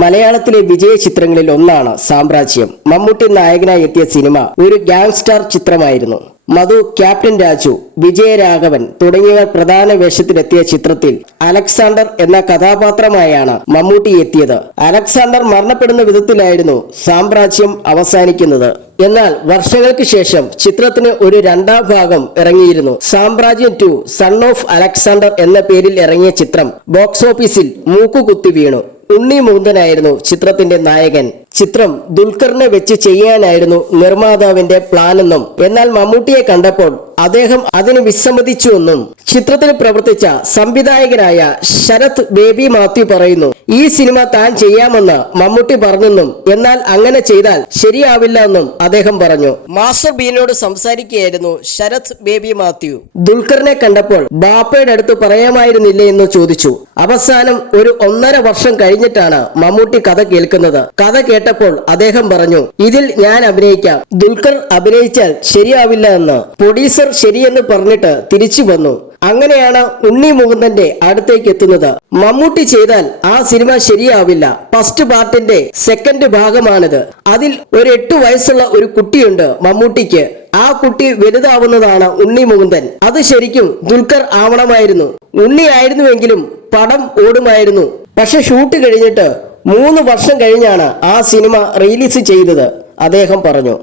മലയാളത്തിലെ വിജയ ചിത്രങ്ങളിൽ ഒന്നാണ് സാമ്രാജ്യം. മമ്മൂട്ടി നായകനായി എത്തിയ സിനിമ ഒരു ഗാങ്സ്റ്റർ ചിത്രമായിരുന്നു. മധു, ക്യാപ്റ്റൻ രാജു, വിജയരാഘവൻ തുടങ്ങിയവർ പ്രധാന വേഷത്തിലെത്തിയ ചിത്രത്തിൽ അലക്സാണ്ടർ എന്ന കഥാപാത്രമായാണ് മമ്മൂട്ടി എത്തിയത്. അലക്സാണ്ടർ മരണപ്പെടുന്ന വിധത്തിലായിരുന്നു സാമ്രാജ്യം അവസാനിക്കുന്നത്. എന്നാൽ വർഷങ്ങൾക്ക് ശേഷം ചിത്രത്തിന് ഒരു രണ്ടാം ഭാഗം ഇറങ്ങിയിരുന്നു. സാമ്രാജ്യം 2 സൺ ഓഫ് അലക്സാണ്ടർ എന്ന പേരിൽ ഇറങ്ങിയ ചിത്രം ബോക്സ് ഓഫീസിൽ മൂക്കുകുത്തി വീണു. ഉണ്ണി മുകുന്ദനായിരുന്നു ചിത്രത്തിന്റെ നായകൻ. ചിത്രം ദുൽഖറിനെ വെച്ച് ചെയ്യാനായിരുന്നു നിർമ്മാതാവിന്റെ പ്ലാനെന്നും എന്നാൽ മമ്മൂട്ടിയെ കണ്ടപ്പോൾ അദ്ദേഹം അതിന് വിസമ്മതിച്ചുവെന്നും ചിത്രത്തിൽ പ്രവർത്തിച്ച സംവിധായകനായ ശരത് ബേബി മാത്യു പറയുന്നു. ഈ സിനിമ താൻ ചെയ്യാമെന്ന് മമ്മൂട്ടി പറഞ്ഞെന്നും എന്നാൽ അങ്ങനെ ചെയ്താൽ ശരിയാവില്ല എന്നും അദ്ദേഹം പറഞ്ഞു. മാസ്റ്റർ ബീനോട് സംസാരിക്കുകയായിരുന്നു ശരത് ബേബി മാത്യു. ദുൽഖറിനെ കണ്ടപ്പോൾ ബാപ്പയുടെ അടുത്ത് പറയാമായിരുന്നില്ലേ എന്ന് ചോദിച്ചു. അവസാനം ഒരു 1.5 വർഷം കഴിഞ്ഞിട്ടാണ് മമ്മൂട്ടി കഥ കേൾക്കുന്നത്. കഥ കേട്ടപ്പോൾ അദ്ദേഹം പറഞ്ഞു, ഇതിൽ ഞാൻ അഭിനയിക്കാം, ദുൽഖർ അഭിനയിച്ചാൽ ശരിയാവില്ല എന്ന്. പ്രൊഡ്യൂസർ ശരിയെന്ന് പറഞ്ഞിട്ട് തിരിച്ചു വന്നു. അങ്ങനെയാണ് ഉണ്ണി മുകുന്ദന്റെ അടുത്തേക്ക് എത്തുന്നത്. മമ്മൂട്ടി ചെയ്താൽ ആ സിനിമ ശരിയാവില്ല. ഫസ്റ്റ് പാർട്ടിന്റെ സെക്കൻഡ് ഭാഗമാണിത്. അതിൽ ഒരു 8 വയസ്സുള്ള ഒരു കുട്ടിയുണ്ട് മമ്മൂട്ടിക്ക്. ആ കുട്ടി വലുതാവുന്നതാണ് ഉണ്ണി മുകുന്ദൻ. അത് ശരിക്കും ദുൽഖർ ആവണമായിരുന്നു. ഉണ്ണി ആയിരുന്നുവെങ്കിലും പടം ഓടുമായിരുന്നു. പക്ഷെ ഷൂട്ട് കഴിഞ്ഞിട്ട് 3 വർഷം കഴിഞ്ഞാണ് ആ സിനിമ റിലീസ് ചെയ്തത് അദ്ദേഹം പറഞ്ഞു.